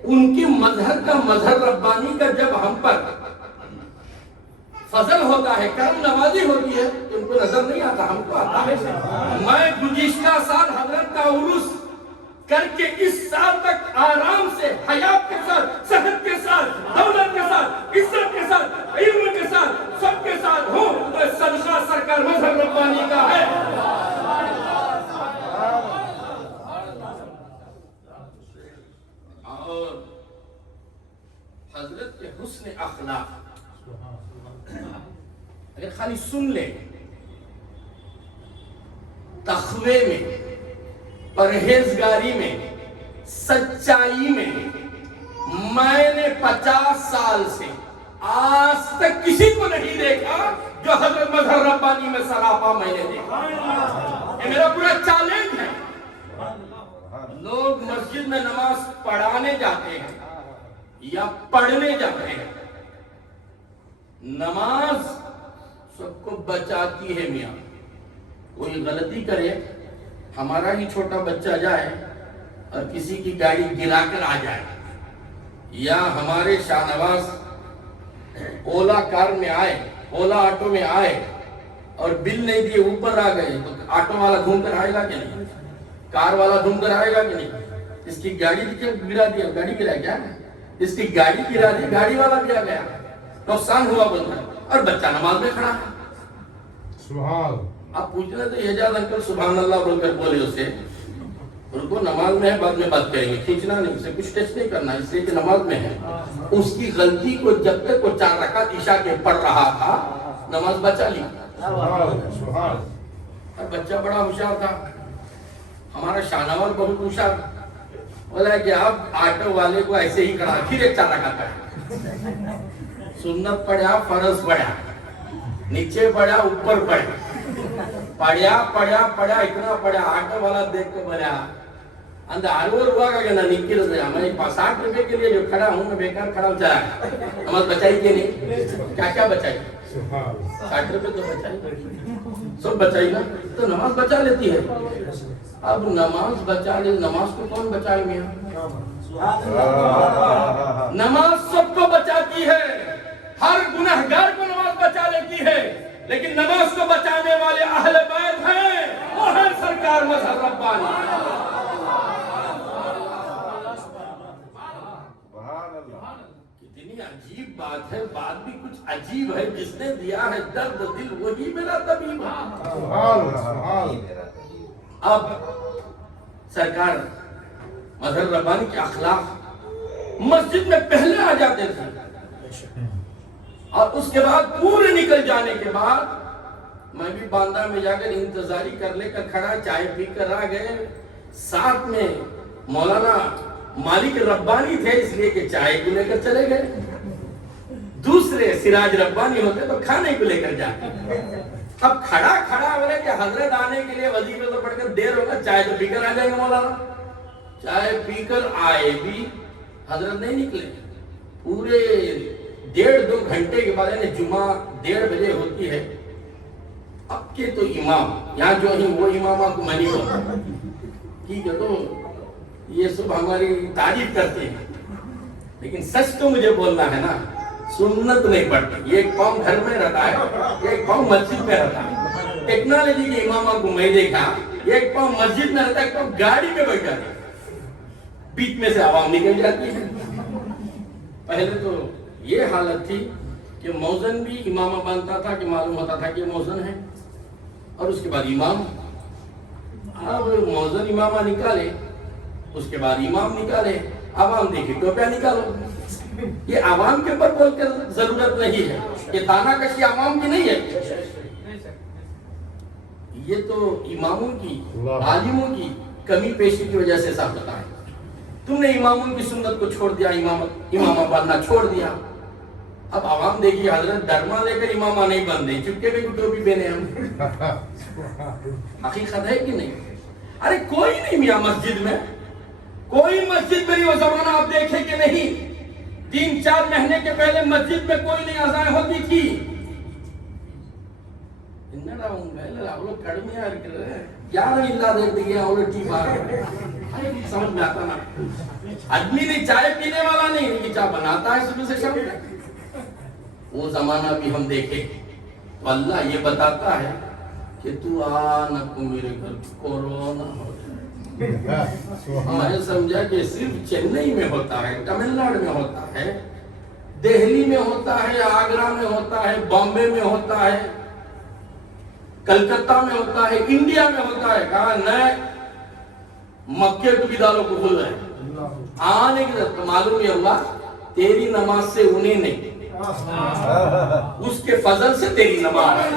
ان کی مظہر کا مظہر ربانی کا جب ہم پر فضل ہوتا ہے، کرم نوازی ہوتی ہے، ان کو نظر نہیں آتا، ہم کو آتا ہے۔ میں گزشتہ سال حضرت کا عرس کر کے اس سال تک آرام سے، حیات کے ساتھ، صحت کے ساتھ، دولت کے ساتھ، عزت کے ساتھ، علم کے ساتھ، سب کے ساتھ ہوں، تو صدقہ سرکار مظہر ربانی کا ہے۔ اور حضرت کے حسن اخلاق اگر خالی سن لیں، تقوی میں، پرہیزگاری میں، سچائی میں، میں نے 50 سال سے آج تک کسی کو نہیں دیکھا جو حضرت مظہر ربانی میں سراپا میں نے دیکھا۔ یہ میرا پورا چیلنج ہے۔ لوگ مسجد میں نماز پڑھانے جاتے ہیں یا پڑھنے جاتے ہیں، نماز سب کو بچاتی ہے میاں۔ کوئی غلطی کرے، ہمارا ہی چھوٹا بچہ جائے اور کسی کی گاڑی گرا کر آ جائے، یا ہمارے شاہ نواز اولا کار میں آئے، اولا آٹو میں آئے اور بل نہیں دیے اوپر آ گئے، تو آٹو والا گھوم کر آئے گا کہ نہیں؟ کار والا گھوم کر آئے گا کہ نہیں؟ اس کی گاڑی گرا دیا، گاڑی گرا گیا، اس کی گاڑی گرا دی، گاڑی والا بھی آ گیا، نقصان ہوا بول کر، اور بچہ نماز میں کھڑا ہے۔ سبحان۔ آپ پوچھ رہے تھے اعجاز انکل سبحان اللہ بول کر بولے اسے، ان کو نماز میں ہے، بعد میں بات کریں گے، کھینچنا نہیں، اسے کچھ ٹیسٹ نہیں کرنا، اس لیے کہ نماز میں ہے۔ اس کی غلطی کو جب تک وہ 4 رکعت عشاء کے پڑھ رہا تھا، نماز بچا لی۔ اور بچہ بڑا ہوشیار تھا، ہمارا شاہنواز بہت ہوشیار، بولا کہ آپ آٹو والے کو ایسے ہی کرا، پھر ایک 4 رکعت پڑھا، سنت پڑھا، فرض پڑھا، نیچے پڑھا، اوپر پڑھا، پڑھا، اتنا پڑھا، آٹو والا دیکھ کے بولا اندر آرور ہوا کہ نہ نکل سے میں 60 روپے کے لیے جو کھڑا ہوں میں بیکار کھڑا ہوں، چلا نماز بچائی کہ نہیں؟ کیا بچائی؟ 60 روپے تو بچائی، سب بچائی نا، تو نماز بچا لیتی ہے۔ اب نماز بچا لے، نماز کو کون بچائے میاں؟ نماز سب کو بچاتی ہے، ہر گنہگار کو نماز بچا لیتی ہے، لیکن نماز کو بچانے والے اہل بیت ہیں، وہ ہے سرکار مظہر ربانی۔ کتنی عجیب بات ہے، بات بھی کچھ عجیب ہے، جس نے دیا ہے درد دل وہی میرا طبیب ہے۔ اب سرکار مظہر ربانی کے اخلاق مسجد میں پہلے آ جاتے تھے، اور اس کے بعد پورے نکل جانے کے بعد میں بھی باندہ میں جا کر انتظاری کر لے کر کھڑا، چائے پی کر آ گئے، ساتھ میں مولانا مالک ربانی تھے اس لیے کہ چائے کو لے کر چلے گئے، دوسرے سراج ربانی ہوتے تو کھانے کو لے کر جاتے۔ اب کھڑا بولے کہ حضرت آنے کے لیے وظیفے تو پڑھ کر دیر ہوگا، چائے تو پی کر آ جائیں گے مولانا۔ چائے پی کر آئے بھی حضرت نہیں نکلے، پورے 1.5-2 گھنٹے کے بعد، یعنی جمعہ 1:30 بجے ہوتی ہے۔ اب کے تو امام یہاں جو ہیں وہ امامہ کو میں نہیں بولتا، ٹھیک ہے، تو یہ سب ہماری تعریف کرتے ہیں، لیکن سچ تو مجھے بولنا ہے نا، سنت نہیں پڑتی۔ ایک پاؤں گھر میں رہتا ہے، ایک پاؤں مسجد میں رہتا ہے۔ ٹیکنالوجی کے امامہ کو میں دیکھا، ایک پاؤں مسجد میں رہتا ہے، ایک پاؤں گاڑی میں بیٹھ جاتا ہے، بیچ میں سے عوام نکل جاتی ہے۔ پہلے تو یہ حالت تھی کہ موذن بھی امامہ بنتا تھا کہ معلوم ہوتا تھا کہ یہ موذن ہے، اور اس کے بعد امام۔ اب موذن امامہ نکالے، اس کے بعد امام نکالے، عوام دیکھے ٹوپیاں نکالو۔ یہ عوام کے اوپر بول کر ضرورت نہیں ہے، یہ تانا کشی عوام کی نہیں ہے، یہ تو اماموں کی، عالموں کی کمی پیشی کی وجہ سے ایسا ہوتا ہے۔ تم نے اماموں کی سنت کو چھوڑ دیا، امامہ بننا چھوڑ دیا۔ اب عوام دیکھیے حضرت ڈرما لے کر امامہ نہیں بن رہے، چپکے میں ٹوپی پہنے ہم، حقیقت ہے کہ نہیں؟ ارے کوئی نہیں میاں مسجد میں، کوئی مسجد میں نہیں، وہ زمانہ آپ دیکھیں کہ نہیں، 3-4 مہینے کے پہلے مسجد میں کوئی نہیں اذان ہوتی تھی۔ سمجھ میں آتا نا، آدمی نہیں چائے پینے والا نہیں، یہ چائے بناتا ہے صبح سے شام تک۔ وہ زمانہ بھی ہم دیکھیں تو اللہ یہ بتاتا ہے کہ تو آنا کو میرے گھر کورونا ہو جائے۔ میں سمجھا کہ صرف چنئی میں ہوتا ہے، تمل ناڈو میں ہوتا ہے، دہلی میں ہوتا ہے، آگرہ میں ہوتا ہے، بامبے میں ہوتا ہے، کلکتہ میں ہوتا ہے، انڈیا میں ہوتا ہے۔ کہا نئے مکے کو بھی دالوں کو کھل رہے آنے کی طرف، معلوم یہ ہوا تیری نماز سے انہیں نہیں، اس کے فضل سے تیری نماز۔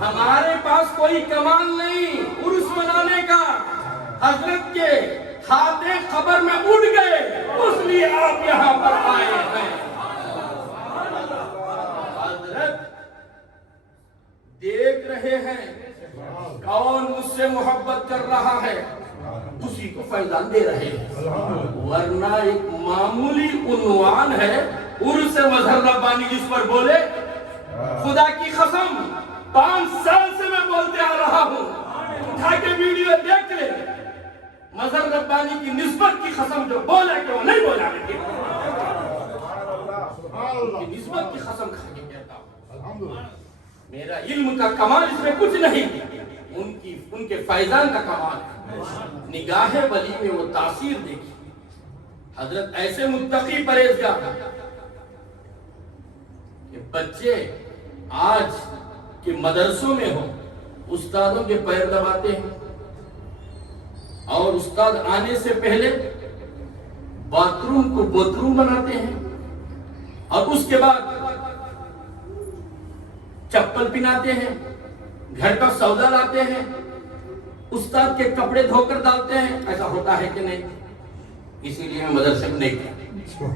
ہمارے پاس کوئی کمال نہیں عرس منانے کا، حضرت کے ہاتھیں قبر میں اٹھ گئے، اس لیے آپ یہاں پر آئے ہیں۔ حضرت دیکھ رہے ہیں کون مجھ سے محبت کر رہا ہے، اسی کو فیضان دے رہے ہیں، ورنہ ایک معمولی عنوان ہے عرس مظہر ربانی جس پر بولے خدا کی قسم 5 سال سے میں بولتے آ رہا ہوں، اٹھا کے ویڈیو دیکھ لے، مظہر ربانی کی نسبت کی قسم جو بولا کہ وہ نہیں بولا، نسبت کی قسم کھا کے کہتا ہوں، میرا علم کا کمال اس میں کچھ نہیں، ان کے فیضان کا کمال ہے۔ نگاہ ولی میں وہ تاثیر دیکھی، حضرت ایسے متقی پرہیزگار کہ بچے آج کے مدرسوں میں ہوں، استادوں کے پیر دباتے ہیں، اور استاد آنے سے پہلے باتھ روم کو بوتھ روم بناتے ہیں، اور اس کے بعد چپل پہناتے ہیں، گھر کا سودا لاتے ہیں، استاد کے کپڑے دھو کر ڈالتے ہیں۔ ایسا ہوتا ہے کہ نہیں؟ اسی لیے میں مدرسے میں نہیں گیا،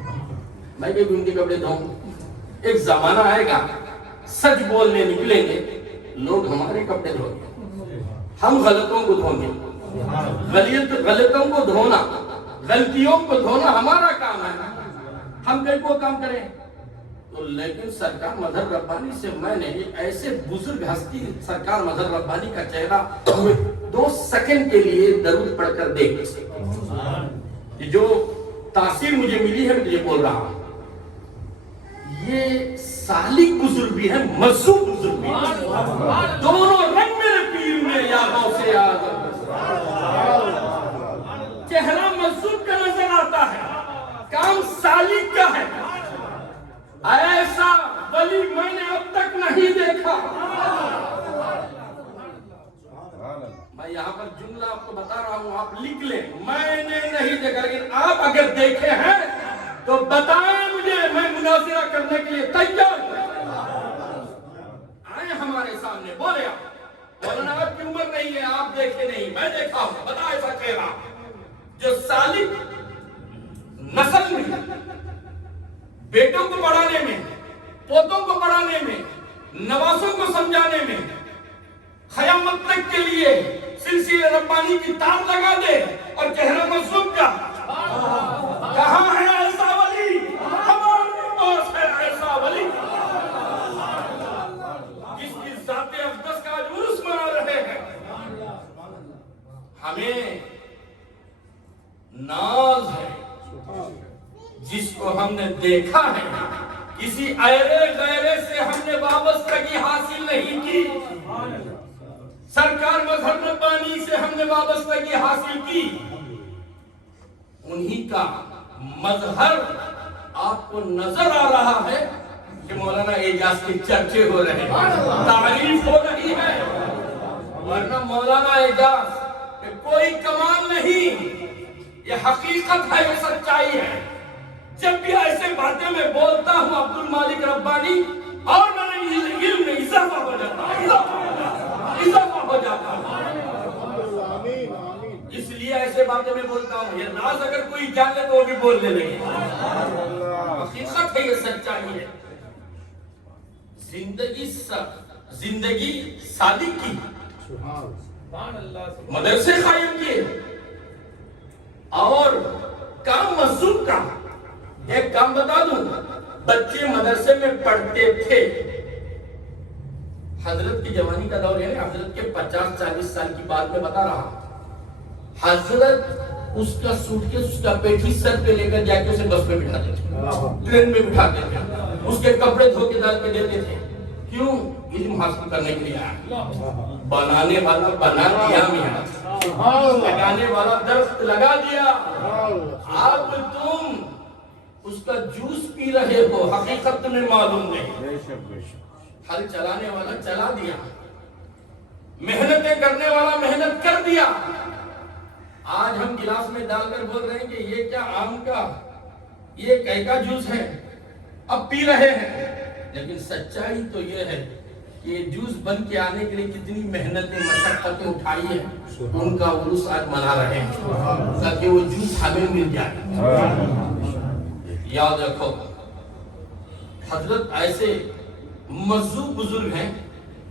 میں بھی ان کے کپڑے دھوؤں۔ ایک زمانہ آئے گا سچ بولنے نکلیں گے لوگ ہمارے کپڑے دھویں گے، ہم غلطوں کو دھویں گے، غلطوں کو دھونا، غلطیوں کو دھونا ہمارا کام ہے، ہم کہیں کو کام کریں تو۔ لیکن سرکار مظہر ربانی سے میں نے ایسے بزرگ ہستی سرکار مظہر ربانی کا چہرہ 2 سیکنڈ کے لیے درود پڑھ کر دیکھ، جو تاثیر مجھے ملی ہے میں تجھے بول رہا ہوں۔ یہ سالک بزرگ بھی ہے، مذہب بزرگ بھی ہے، دونوں رنگ میرے پیر میں یادوں سے آزاد، چہرہ مذہب کا نظر آتا ہے، کام سالک کا ہے۔ ایسا ولی میں نے اب تک نہیں دیکھا۔ میں یہاں پر جملہ آپ کو بتا رہا ہوں، آپ لکھ لیں، میں نے نہیں دیکھا، لیکن آپ اگر دیکھے ہیں تو بتائیں مجھے، میں مناظرہ کرنے کے لیے تیار ہوں۔ آئے ہمارے سامنے، بولے آپ، مولانا آپ کی عمر نہیں ہے، آپ دیکھے نہیں، میں دیکھا ہوں، بتا ایسا چہرہ جو سالک کو بڑھانے میں، نوازوں کو سمجھانے میں، قیامت تک کے لیے سلسلہ ربانی کی تار لگا دے اور چہروں کو سن جا۔ کہاں ہے ایسا ولی؟ ہمارے پاس ہے ایسا ولی جس کی ذات اقدس کا عرس منا رہے ہیں۔ ہمیں ناز ہے جس کو ہم نے دیکھا ہے، کسی ایرے غیرے سے ہم نے وابستگی حاصل نہیں کی، سرکار مظہر ربانی سے ہم نے وابستگی حاصل کی۔ انہی کا مظہر آپ کو نظر آ رہا ہے کہ مولانا اعجاز کے چرچے ہو رہے ہیں، تعریف ہو رہی ہے، ورنہ مولانا اعجاز کہ کوئی کمال نہیں، یہ حقیقت ہے، یہ سچائی ہے۔ جب بھی ایسے باتیں میں بولتا ہوں عبد المالک ربانی، اور میرے علم میں اضافہ ہو جاتا ہے، اضافہ ہو جاتا ہے۔ اس لیے ایسے باتیں میں بولتا ہوں، یہ راز اگر کوئی جانے تو وہ بھی بولنے لگے، حقیقت ہے، یہ سچائی ہے۔ زندگی صادق کی، مدرسے قائم کیے، اور کام مسجد کا۔ ایک کام بتا دوں، بچے مدرسے میں پڑھتے تھے، حضرت کی جوانی کا دور ہے، حضرت کے 50-40 سال کی بات میں بتا رہا، حضرت اس کا سوٹ کیس، اس کا پیٹھی سر پہ لے کر جا کے اسے بس میں بٹھاتے تھے، ٹرین میں بٹھاتے تھے، اس کے کپڑے دھو کے ڈال کے دیتے تھے۔ کیوں؟ علم حاصل کرنے کے لیے آیا۔ بنانے والا بنا دیا میاں، لگانے والا درخت لگا دیا، اب تم اس کا جوس پی رہے ہو، حقیقت تمہیں معلوم نہیں۔ ہل چلانے والا چلا دیا، محنتیں کرنے والا محنت کر دیا۔ آج ہم گلاس میں ڈال کر بول رہے ہیں کہ یہ کیا آم کا، یہ کئی کا جوس ہے، اب پی رہے ہیں، لیکن سچائی تو یہ ہے کہ یہ جوس بن کے آنے کے لیے کتنی محنتیں مشقتیں اٹھائی ہیں، ان کا عرس آج منا رہے ہیں تاکہ وہ جوس ہمیں مل جائے۔ یاد رکھو، حضرت ایسے مذہب بزرگ ہیں،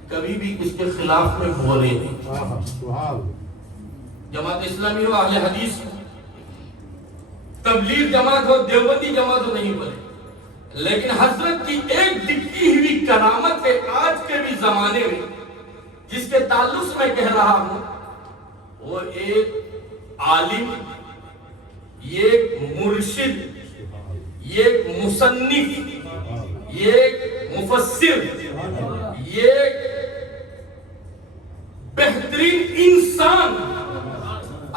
کبھی بھی اس کے خلاف میں بولے نہیں۔ جماعت اسلامی ہو، اہل حدیث ہو، تبلیغ جماعت ہو، دیوبندی جماعت ہو، نہیں بولے، لیکن حضرت کی ایک دکھتی ہوئی کرامت ہے آج کے بھی زمانے میں، جس کے تعلق سے میں کہہ رہا ہوں، وہ ایک عالم، یہ ایک مرشد، یہ ایک مصنف، یہ ایک مفسر، یہ ایک بہترین انسان،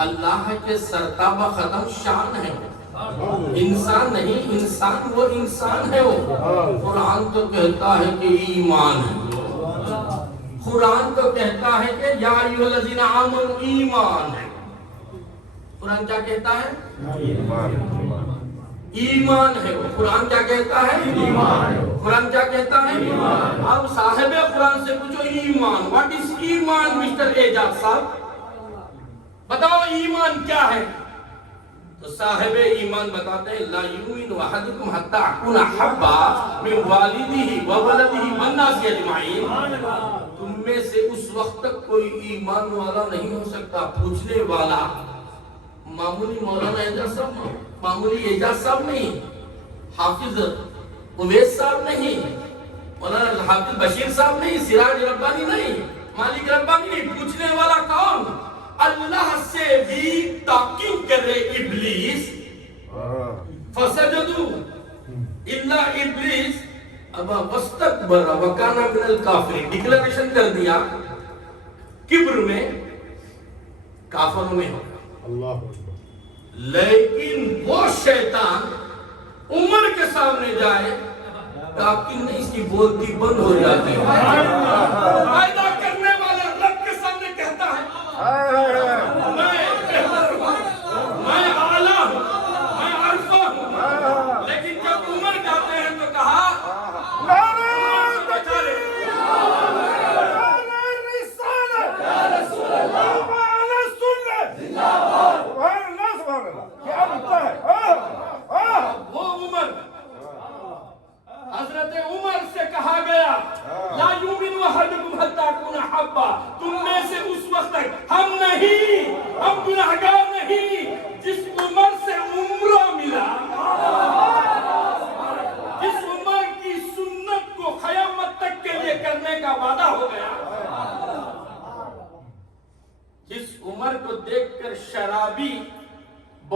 اللہ کے سرتابہ ختم شان ہے، انسان نہیں، انسان وہ انسان ہے۔ وہ قرآن تو کہتا ہے کہ ایمان ہے، قرآن تو کہتا ہے کہ یا ایھا الذین آمنوا ایمان ہے، قرآن کیا کہتا ہے؟ ایمان ہے۔ وہ قرآن کیا کہتا ہے؟ ایمان ہے۔ قرآن کیا کہتا ہے؟ ایمان۔ اب صاحب قرآن سے پوچھو ایمان، واٹ از ایمان مسٹر اعجاز صاحب؟ بتاؤ ایمان کیا ہے؟ تو صاحب ایمان بتاتے ہیں لا یؤمن احدکم حتی اکون احب من والدہ وولدہ والناس اجمعین۔ تم میں سے اس وقت تک کوئی ایمان والا نہیں ہو سکتا، پوچھنے والا معمولی مولانا اعجاز صاحب، معمولی اعجاز صاحب نہیں، حافظ اویس صاحب نہیں، مولانا حافظ بشیر صاحب نہیں، سراج ربانی نہیں، مالک ربانی نہیں، پوچھنے والا کون؟ اللہ سے بھی تاکید کرے ابلیس، فسجدوا الا ابلیس ابا واستکبر وکان من الکافرین، ڈکلریشن کر دیا، کبر میں کافروں میں ہوگا۔ لیکن وہ شیطان عمر کے سامنے جائے، تاکہ نہیں اس کی بولتی بند ہو جاتی ہے۔ پیدا کرنے والے رب کے سامنے کہتا ہے میں اعلیٰ ہوں، میں عرفہ ہوں، لیکن جب عمر جاتے ہیں تو کہا حضرت عمر سے کہا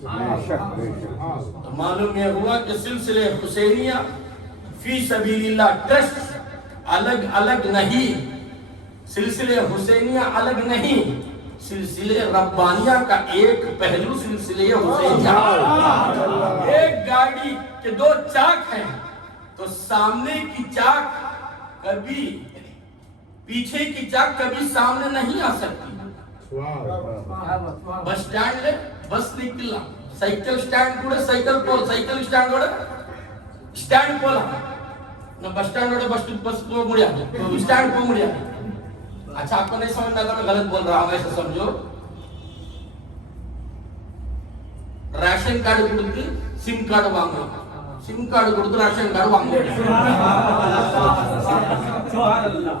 تو معلوم یہ ہوا کہ سلسلے حسینیہ فی سبیل اللہ ٹرسٹ الگ الگ نہیں، سلسلے حسینیہ الگ نہیں، سلسلے ربانیہ کا ایک پہلو سلسلے حسینیہ۔ ایک گاڑی کے دو چاک ہیں تو سامنے کی چاک کبھی پیچھے کی چاک کبھی سامنے نہیں آ سکتی۔ بس سٹینڈ لے بس نکلا، سائیکل سٹینڈ کوڑے سائیکل پول، سائیکل سٹینڈ وڑے سٹینڈ پول نہ بس سٹینڈ وڑے بس کو مڑیا سٹینڈ کو مڑیا۔ اچھا آپ کو نہیں سمجھ میں آتا میں غلط بول رہا ہوں، ایسا سمجھو ریشن کارڈ ಕೊಡ್ತಿ ಸಿಮ್ ಕಾರ್ಡ್ ವಾಂಗೋ ಸಿಮ್ ಕಾರ್ಡ್ ಕೊಡ್ತು ರೇಷನ್ ಕಾರ್ಡ್ ವಾಂಗೋ ಸುಭಾನ್ ಅಲ್ಲಾಹ್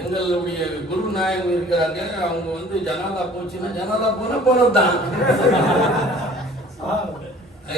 எங்களுடைய குரு நாயகம் இருக்கிறாங்க அவங்க வந்து ஜனாதா போச்சுன்னா ஜனாதா போனா போனதுதான்।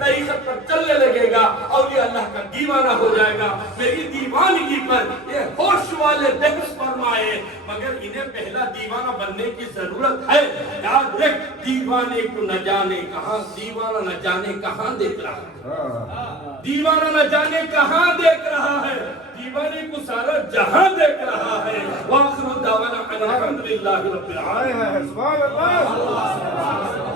طریقت پر چلنے لگے گا، اولیاء اللہ کا دیوانہ ہو جائے گا۔ میری دیوانگی پر یہ ہوش والے بحث فرمائے، مگر انہیں پہلا دیوانہ بننے کی ضرورت ہے۔ یاد رکھ، دیوانے کو نہ جانے کہاں، دیوانہ نہ جانے کہاں دیکھ رہا ہے، دیوانہ نہ جانے کہاں دیکھ رہا ہے، دیوانے کو سارا جہاں دیکھ رہا ہے۔ وآخر دعوانا الحمدللہ رب العالمین۔ سبحان اللہ